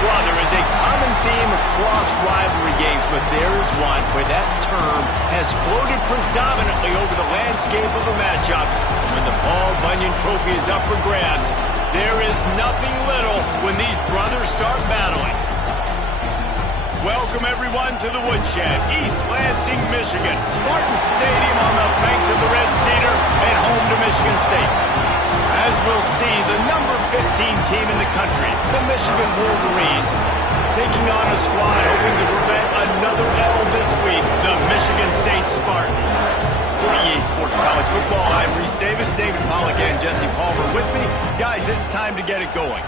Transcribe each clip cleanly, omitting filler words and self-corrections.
brother is a common theme across rivalry games, but there is one where that term has floated predominantly over the landscape of a matchup. And when the Paul Bunyan Trophy is up for grabs, there is nothing little when these brothers start battling. Welcome, everyone, to the Woodshed, East Lansing, Michigan. Spartan Stadium on the banks of the Red Cedar and home to Michigan State. As we'll see, the number 15 team in the country, the Michigan Wolverines, taking on a squad hoping to prevent another L this week, the Michigan State Spartans. For EA Sports College Football, I'm Reese Davis, David Pollock, and Jesse Palmer with me. Guys, it's time to get it going.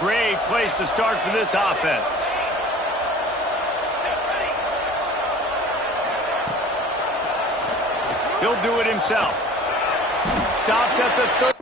Great place to start for this offense. He'll do it himself. Stopped at the 30.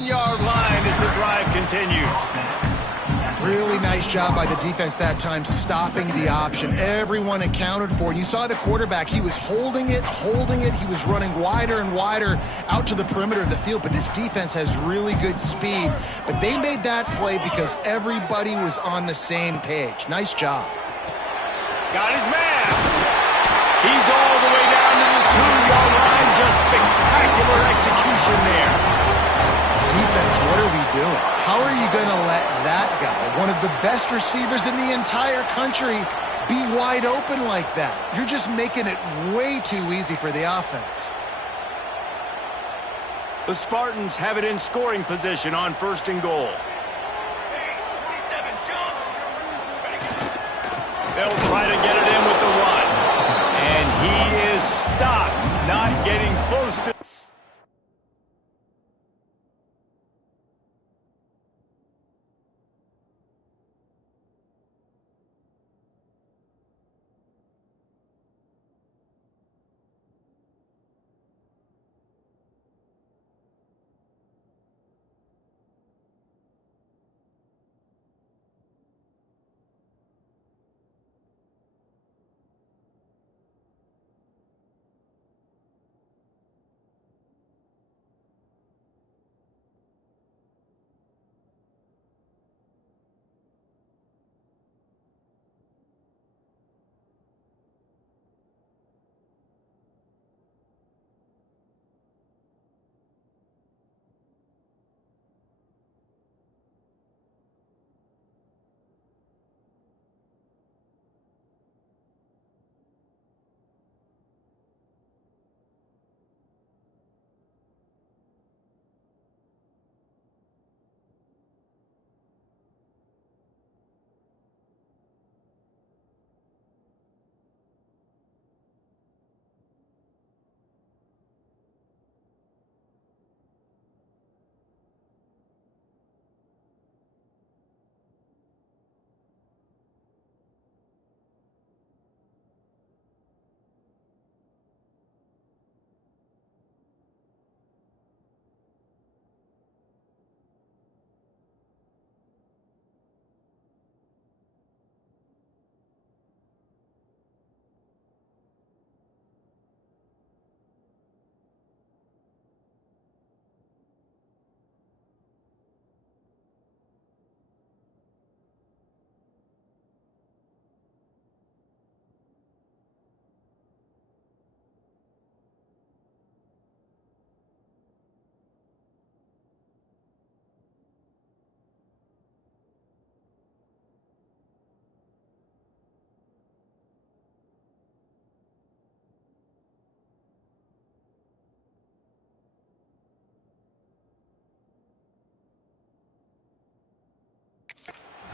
Yard line as the drive continues. Really nice job by the defense that time, stopping the option. Everyone accounted for. And you saw the quarterback. He was holding it. He was running wider and wider out to the perimeter of the field. But this defense has really good speed. But they made that play because everybody was on the same page. Nice job. Got his man. He's all the way down to the 2-yard line. Just spectacular execution there. Defense, what are we doing? How are you going to let that guy, one of the best receivers in the entire country, be wide open like that? You're just making it way too easy for the offense. The Spartans have it in scoring position on 1st and goal. They'll try to get it in with the run. And he is stopped, not getting close to...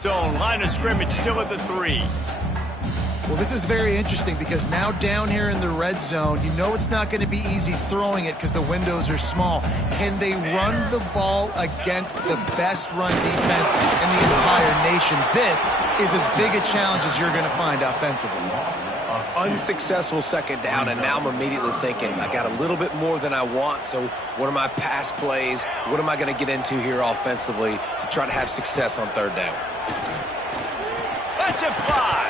Zone, line of scrimmage still at the 3. Well, this is very interesting because now down here in the red zone, you know it's not going to be easy throwing it because the windows are small. Can they run the ball against the best run defense in the entire nation? This is as big a challenge as you're going to find offensively. Unsuccessful second down, and now I'm immediately thinking, I got a little bit more than I want, so what are my pass plays? What am I going to get into here offensively to try to have success on third down? Let's it fly.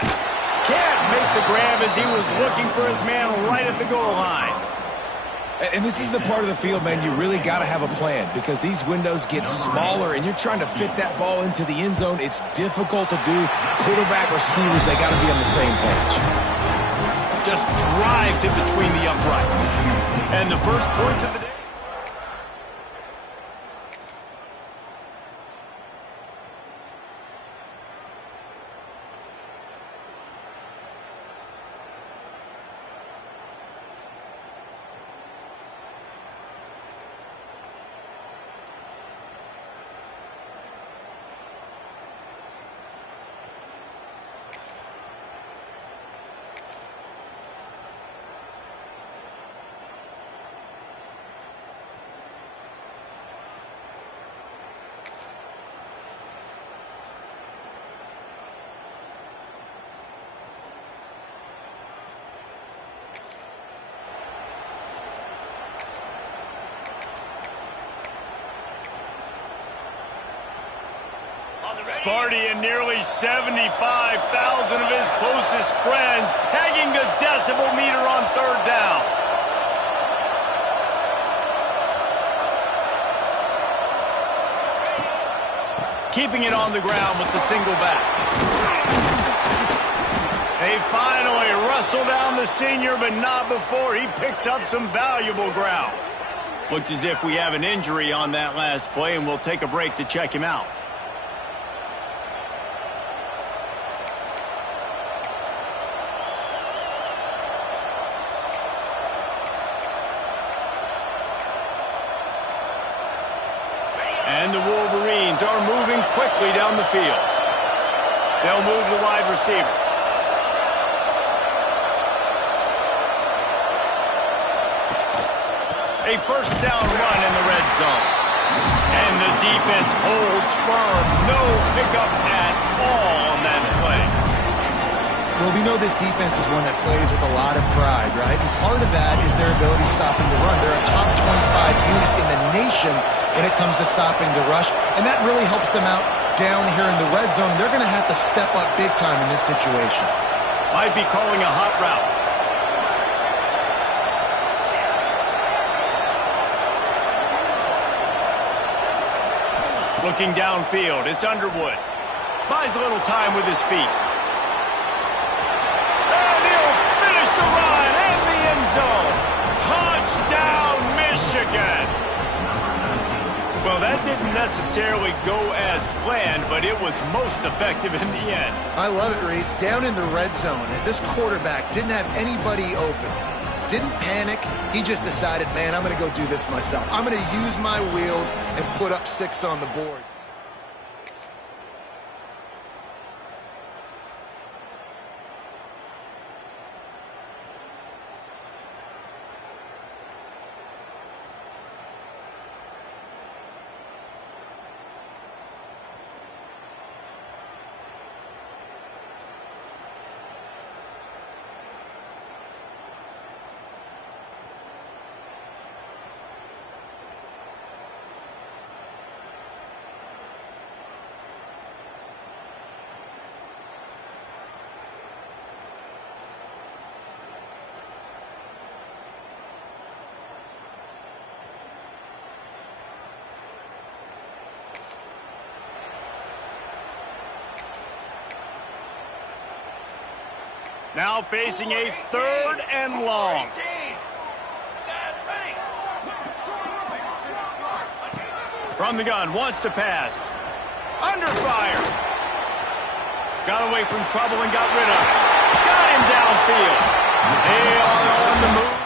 Can't make the grab as he was looking for his man right at the goal line. And this is the part of the field, man, you really got to have a plan because these windows get smaller and you're trying to fit that ball into the end zone. It's difficult to do. Quarterback, receivers, they got to be on the same page. Just drives it between the uprights. And the first point of the day. Sparty and nearly 75,000 of his closest friends pegging the decibel meter on third down. Keeping it on the ground with the single back. They finally wrestle down the senior, but not before he picks up some valuable ground. Looks as if we have an injury on that last play, and we'll take a break to check him out. And the Wolverines are moving quickly down the field. They'll move the wide receiver. A first down run in the red zone. And the defense holds firm. No pickup at all on that play. Well, we know this defense is one that plays with a lot of pride, right? And part of that is their ability stopping the run. They're a top 25 unit in the nation when it comes to stopping the rush, and that really helps them out down here in the red zone. They're going to have to step up big time in this situation. Might be calling a hot route. Looking downfield, it's Underwood. Buys a little time with his feet. And he'll finish the run in the end zone. Touchdown, Michigan. Well, that didn't necessarily go as planned, but it was most effective in the end. I love it, Reese. Down in the red zone, this quarterback didn't have anybody open. Didn't panic. He just decided, man, I'm going to go do this myself. I'm going to use my wheels and put up 6 on the board. Now facing a 3rd and long. From the gun, wants to pass. Under fire. Got away from trouble and got rid of it. Got him downfield. They are on the move.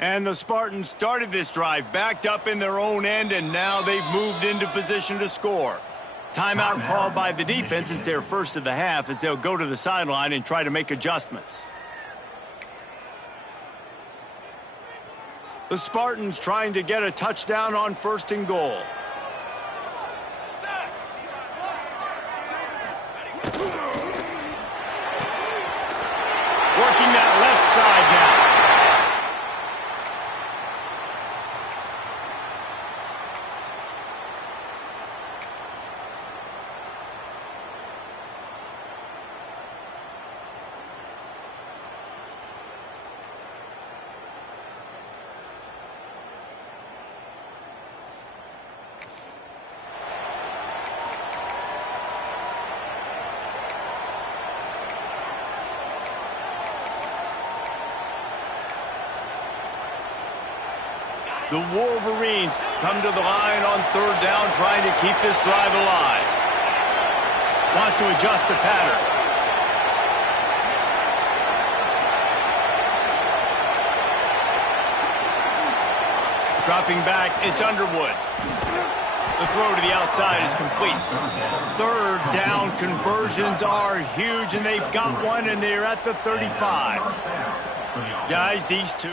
And the Spartans started this drive, backed up in their own end, and now they've moved into position to score. Timeout called by the defense. It's their first of the half as they'll go to the sideline and try to make adjustments. The Spartans trying to get a touchdown on 1st and goal. Working that left side now. The Wolverines come to the line on 3rd down, trying to keep this drive alive. Wants to adjust the pattern. Dropping back, it's Underwood. The throw to the outside is complete. 3rd down conversions are huge, and they've got one, and they're at the 35. Guys, these two...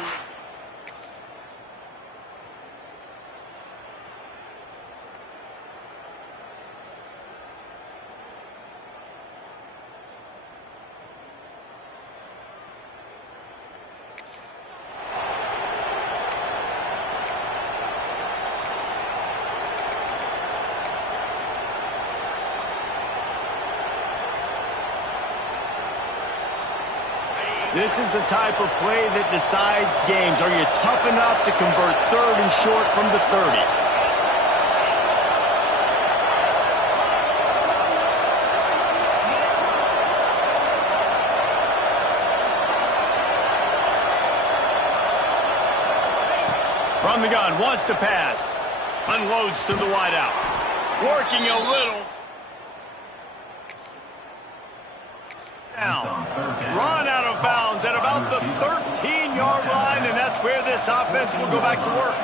This is the type of play that decides games. Are you tough enough to convert 3rd and short from the 30? From the gun, wants to pass. Unloads to the wideout. Working a little. Down. Run out of bounds at about the 13-yard line, and that's where this offense will go back to work.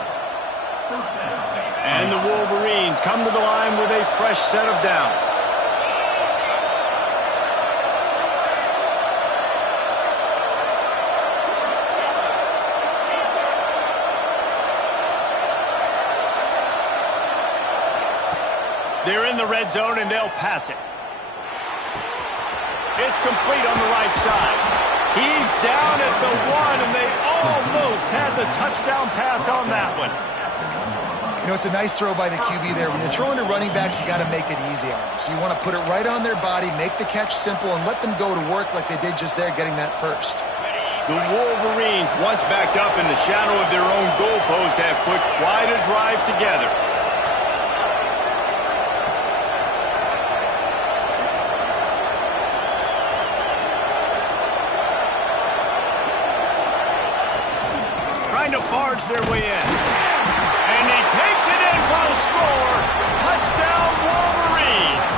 And the Wolverines come to the line with a fresh set of downs. They're in the red zone, and they'll pass it. It's complete on the right side. He's down at the 1, and they almost had the touchdown pass on that one. You know, it's a nice throw by the QB there. When you're throwing to running backs, you got to make it easy on them. So you want to put it right on their body, make the catch simple, and let them go to work like they did just there, getting that first. The Wolverines, once backed up in the shadow of their own goalpost, have put quite a drive together. To barge their way in. And he takes it in for a score. Touchdown, Wolverines.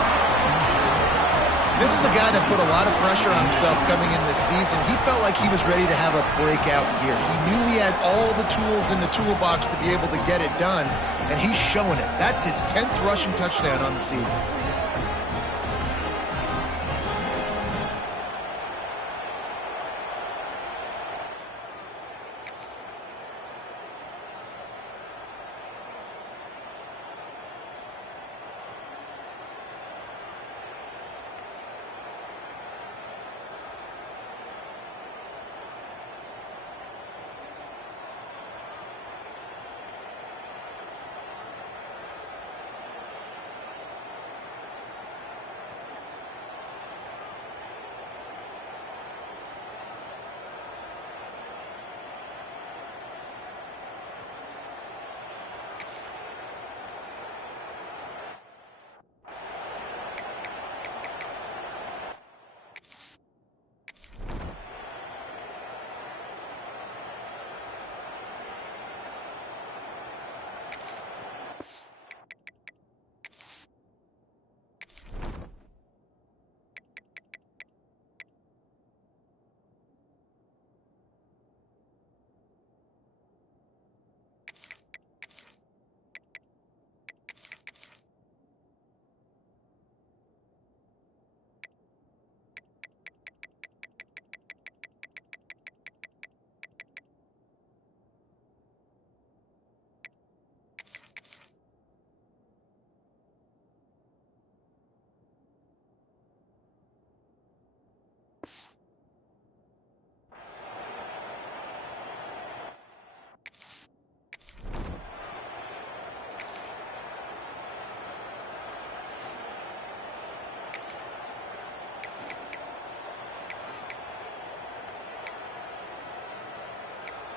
This is a guy that put a lot of pressure on himself coming in this season. He felt like he was ready to have a breakout year. He knew he had all the tools in the toolbox to be able to get it done, and he's showing it. That's his 10th rushing touchdown on the season.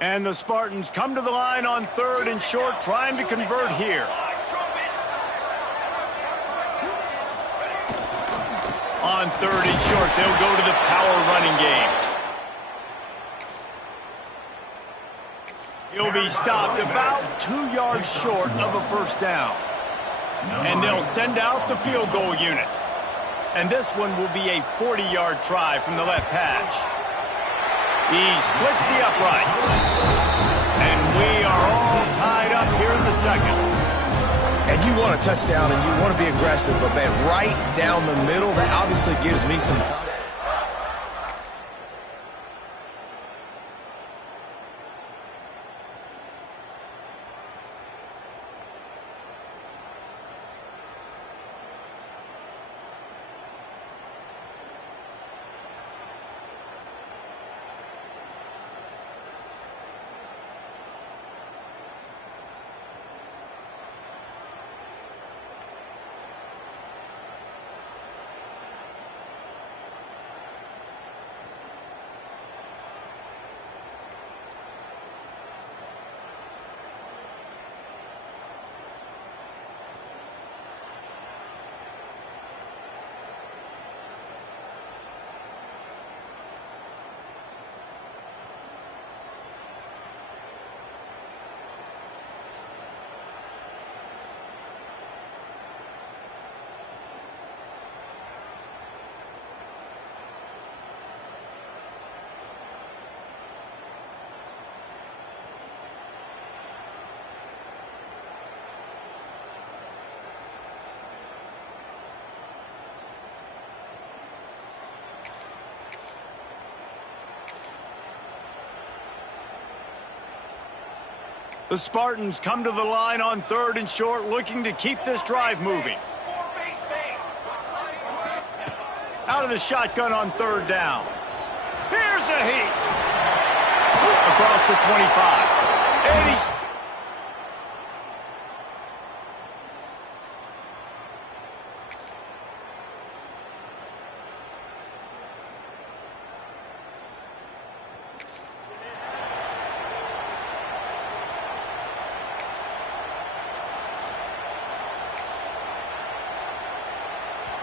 And the Spartans come to the line on 3rd and short, trying to convert here. On 3rd and short, they'll go to the power running game. He'll be stopped about 2 yards short of a first down. And they'll send out the field goal unit. And this one will be a 40-yard try from the left hash. He splits the uprights. And we are all tied up here in the second. And you want a touchdown and you want to be aggressive, but man, right down the middle, that obviously gives me some confidence. The Spartans come to the line on 3rd and short, looking to keep this drive moving. Out of the shotgun on 3rd down. Here's a heat. Across the 25. And he's...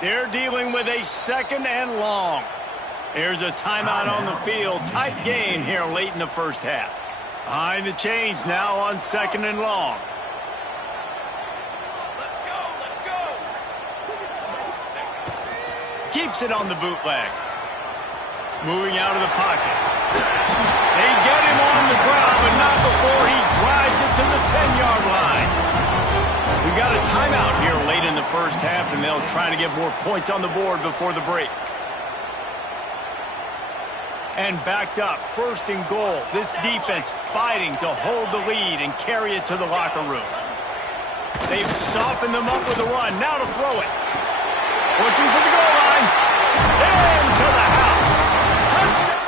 They're dealing with a 2nd and long. There's a timeout on the field. Tight game here late in the first half. Behind the chains now on 2nd and long. Keeps it on the bootleg. Moving out of the pocket. They get him on the ground, but not before he drives it to the 10-yard line. We got a timeout here late in the first half, and they'll try to get more points on the board before the break. And backed up, 1st and goal. This defense fighting to hold the lead and carry it to the locker room. They've softened them up with a run. Now to throw it. Looking for the goal line. And to the house. Touchdown.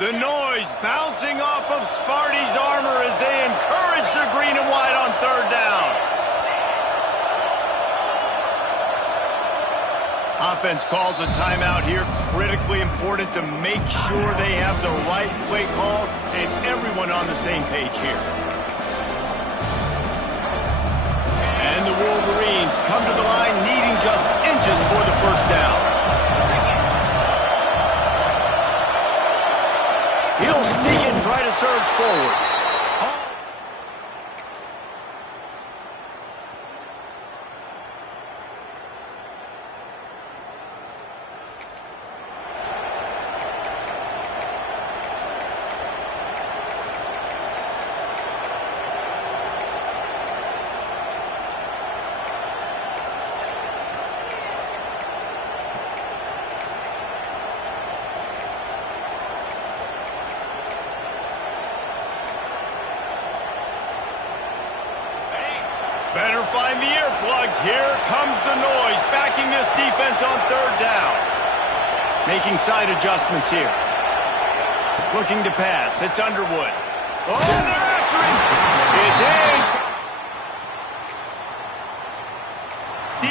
The noise bouncing off of Sparty's armor as they encourage the green and white on 3rd down. Offense calls a timeout here. Critically important to make sure they have the right play call and everyone on the same page here. And the Wolverines come to the line needing just inches for the first down. He'll sneak and try to surge forward. Better find the earplugs. Here comes the noise, backing this defense on third down. Making side adjustments here. Looking to pass. It's Underwood. Oh, they're after him. It's in.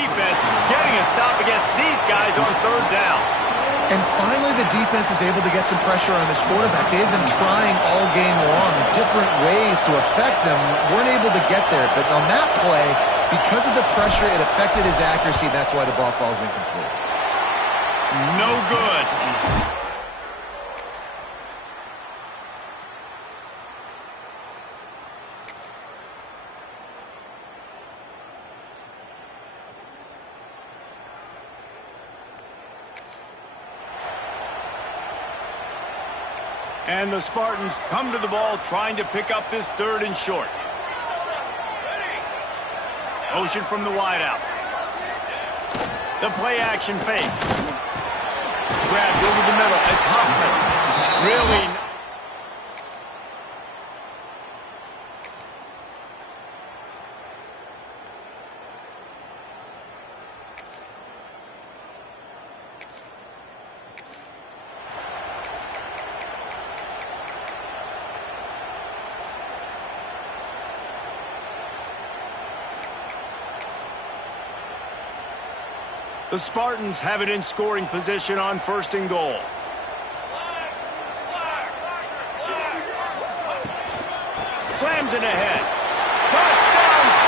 Defense getting a stop against these guys on third down. And finally, the defense is able to get some pressure on this quarterback. They've been trying all game long different ways to affect him. Weren't able to get there. But on that play, because of the pressure, it affected his accuracy. That's why the ball falls incomplete. No good. And the Spartans come to the ball trying to pick up this third and short. Motion from the wideout. The play action fake. Grabbed over the middle. It's Huffman. Really. The Spartans have it in scoring position on first and goal. Slams it ahead. Touchdown, Spartans!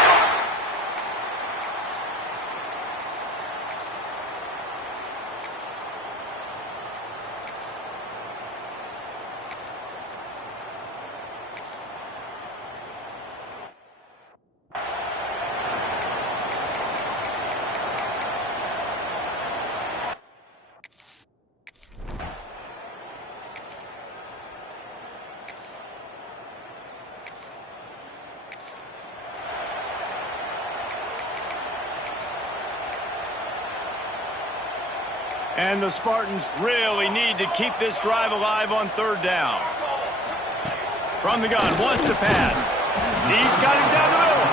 And the Spartans really need to keep this drive alive on third down. From the gun, wants to pass. He's got it down the middle.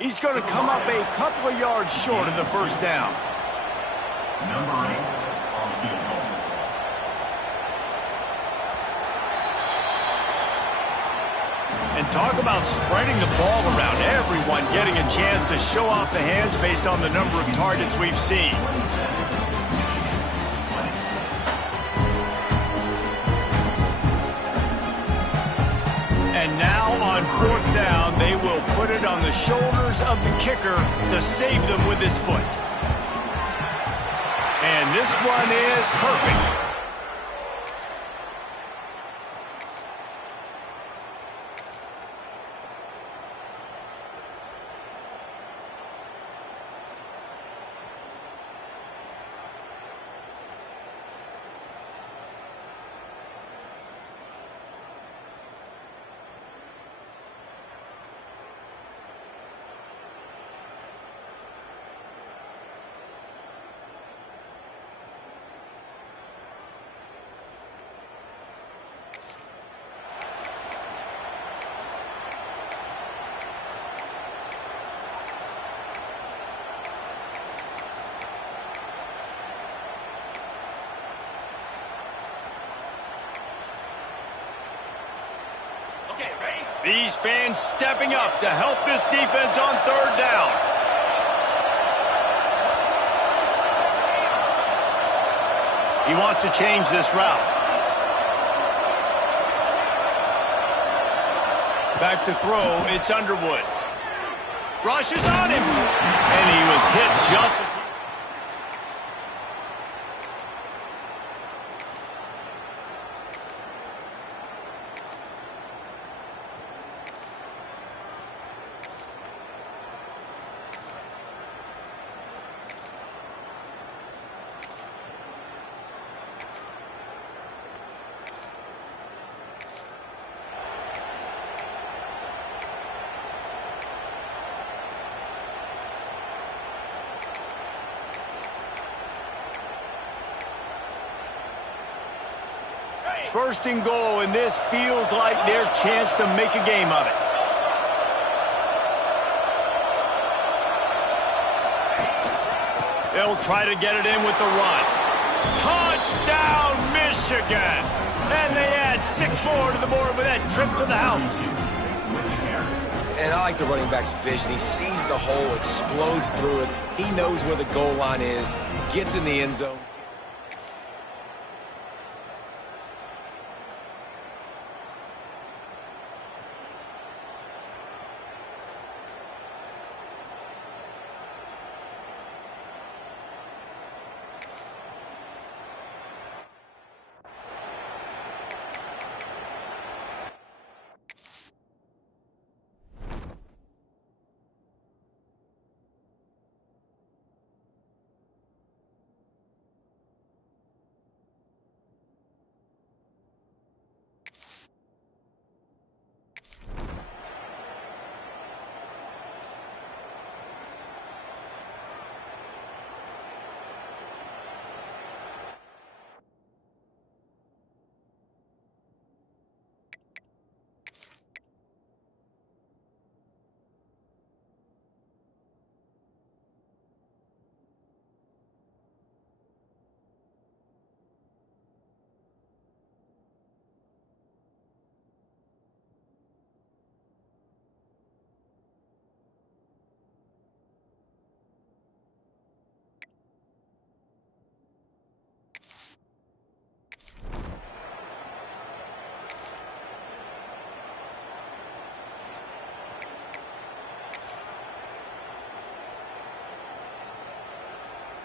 He's going to come up a couple of yards short of the first down. Number 8 on field goal. And talk about spreading the ball around, everyone getting a chance to show off the hands based on the number of targets we've seen. And now on fourth down, they will put it on the shoulders of the kicker to save them with his foot. And this one is perfect. These fans stepping up to help this defense on third down. He wants to change this route. Back to throw, it's Underwood. Rushes on him. And he was hit just as first and goal, and this feels like their chance to make a game of it. They'll try to get it in with the run. Touchdown, Michigan! And they add 6 more to the board with that trip to the house. And I like the running back's vision. He sees the hole, explodes through it. He knows where the goal line is, gets in the end zone.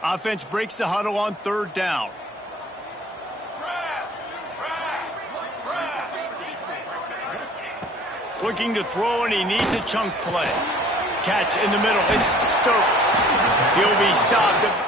Offense breaks the huddle on 3rd down. Looking to throw, and he needs a chunk play. Catch in the middle. It's Stokes. He'll be stopped.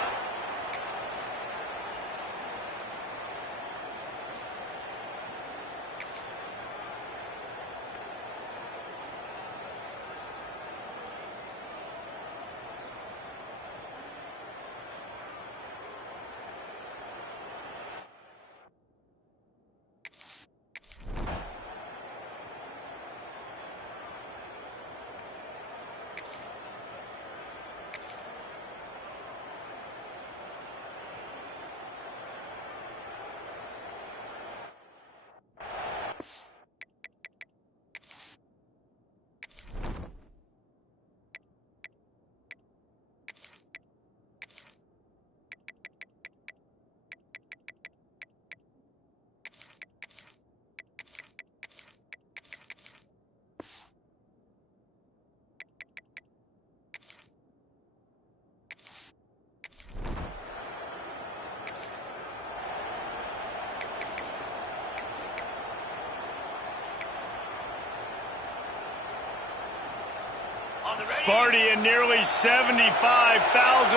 Sparty and nearly 75,000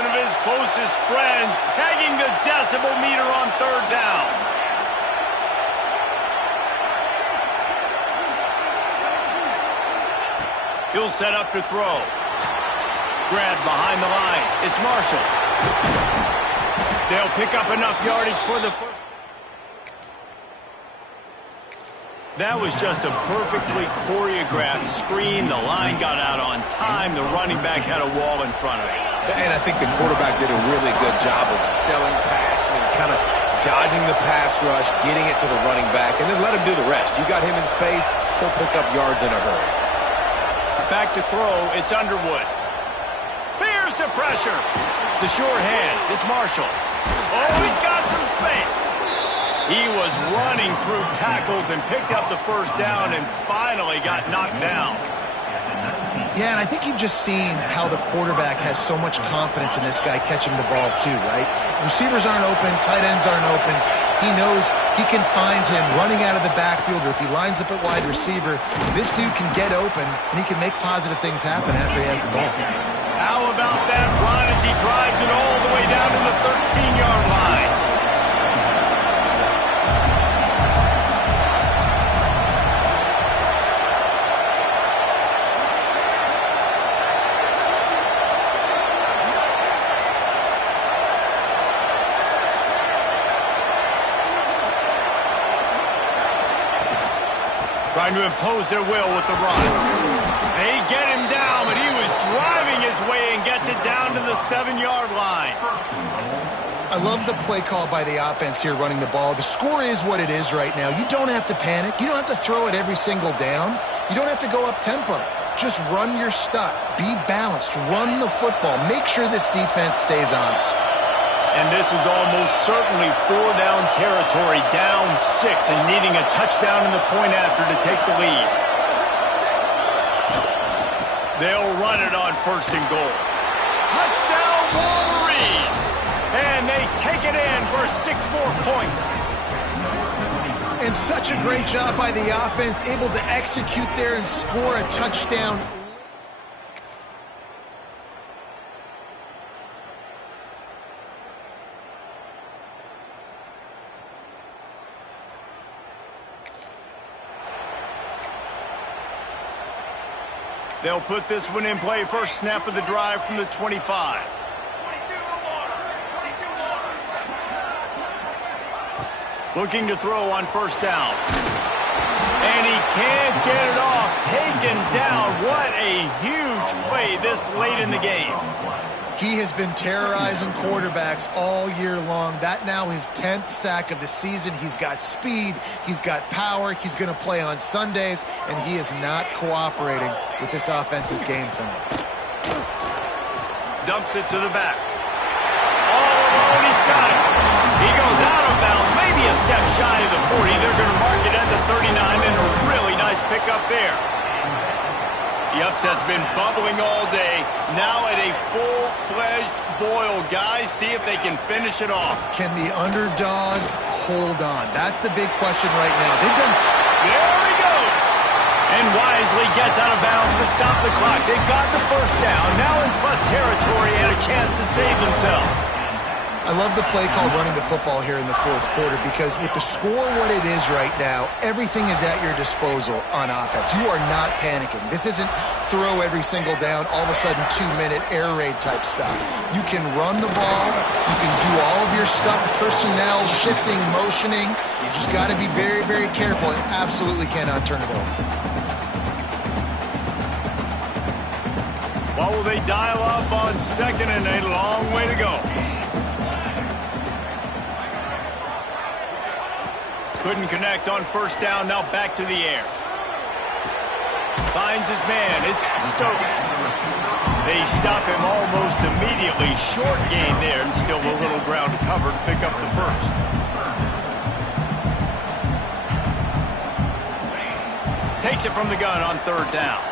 of his closest friends pegging the decibel meter on 3rd down. He'll set up to throw. Grab behind the line. It's Marshall. They'll pick up enough yardage for the first. That was just a perfectly choreographed screen. The line got out on time. The running back had a wall in front of him. And I think the quarterback did a really good job of selling pass and then kind of dodging the pass rush, getting it to the running back, and then let him do the rest. You got him in space, he'll pick up yards in a hurry. Back to throw, it's Underwood. Here's the pressure. The sure hands, it's Marshall. Oh, he's got some space. He was running through tackles and picked up the first down and finally got knocked down. Yeah, and I think you've just seen how the quarterback has so much confidence in this guy catching the ball too, right? Receivers aren't open, tight ends aren't open. He knows he can find him running out of the backfield, or if he lines up at wide receiver, this dude can get open and he can make positive things happen after he has the ball. How about that run as he drives it all the way down to the 13-yard line? Trying to impose their will with the run. They get him down, but he was driving his way and gets it down to the 7-yard line. I love the play call by the offense here running the ball. The score is what it is right now. You don't have to panic. You don't have to throw it every single down. You don't have to go up tempo. Just run your stuff. Be balanced. Run the football. Make sure this defense stays honest. And this is almost certainly 4-down territory, down 6, and needing a touchdown in the point after to take the lead. They'll run it on 1st and goal. Touchdown, Wolverines! And they take it in for 6 more points. And such a great job by the offense, able to execute there and score a touchdown. They'll put this one in play. First snap of the drive from the 25. Looking to throw on 1st down. And he can't get it off. Taken down. What a huge play this late in the game. He has been terrorizing quarterbacks all year long. That now his 10th sack of the season. He's got speed. He's got power. He's going to play on Sundays, and he is not cooperating with this offense's game plan. Dumps it to the back. All alone, he's got it. He goes out of bounds, maybe a step shy of the 40. They're going to mark it at the 39, and a really nice pickup there. The upset's been bubbling all day. Now at a full-fledged boil. Guys, see if they can finish it off. Can the underdog hold on? That's the big question right now. They've done... There he goes. And wisely gets out of bounds to stop the clock. They've got the first down. Now in plus territory and a chance to save themselves. I love the play call running the football here in the 4th quarter, because with the score what it is right now, everything is at your disposal on offense. You are not panicking. This isn't throw every single down, all of a sudden 2-minute air raid type stuff. You can run the ball. You can do all of your stuff, personnel, shifting, motioning. You just got to be very, very careful and absolutely cannot turn it over. What will they dial up on 2nd and a long way to go? Couldn't connect on 1st down, now back to the air. Finds his man, it's Stokes. They stop him almost immediately. Short gain there, and still a little ground to cover to pick up the first. Takes it from the gun on 3rd down.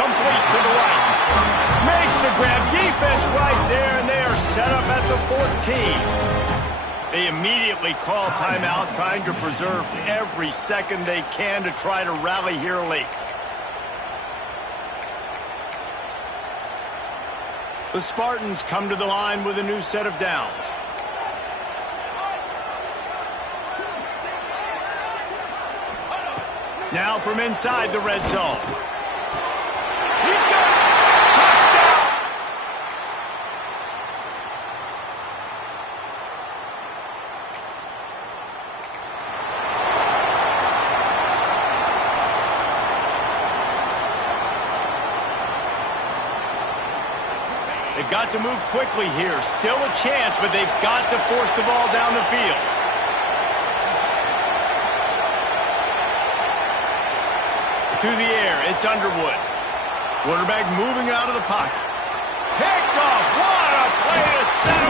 Complete to the right. Makes the grab, defense right there, and they are set up at the 14. They immediately call timeout, trying to preserve every second they can to try to rally here late. The Spartans come to the line with a new set of downs. Now from inside the red zone. He's got it! Touchdown! They've got to move quickly here. Still a chance, but they've got to force the ball down the field. To the air, it's Underwood. Quarterback moving out of the pocket. Picked off. What a play to set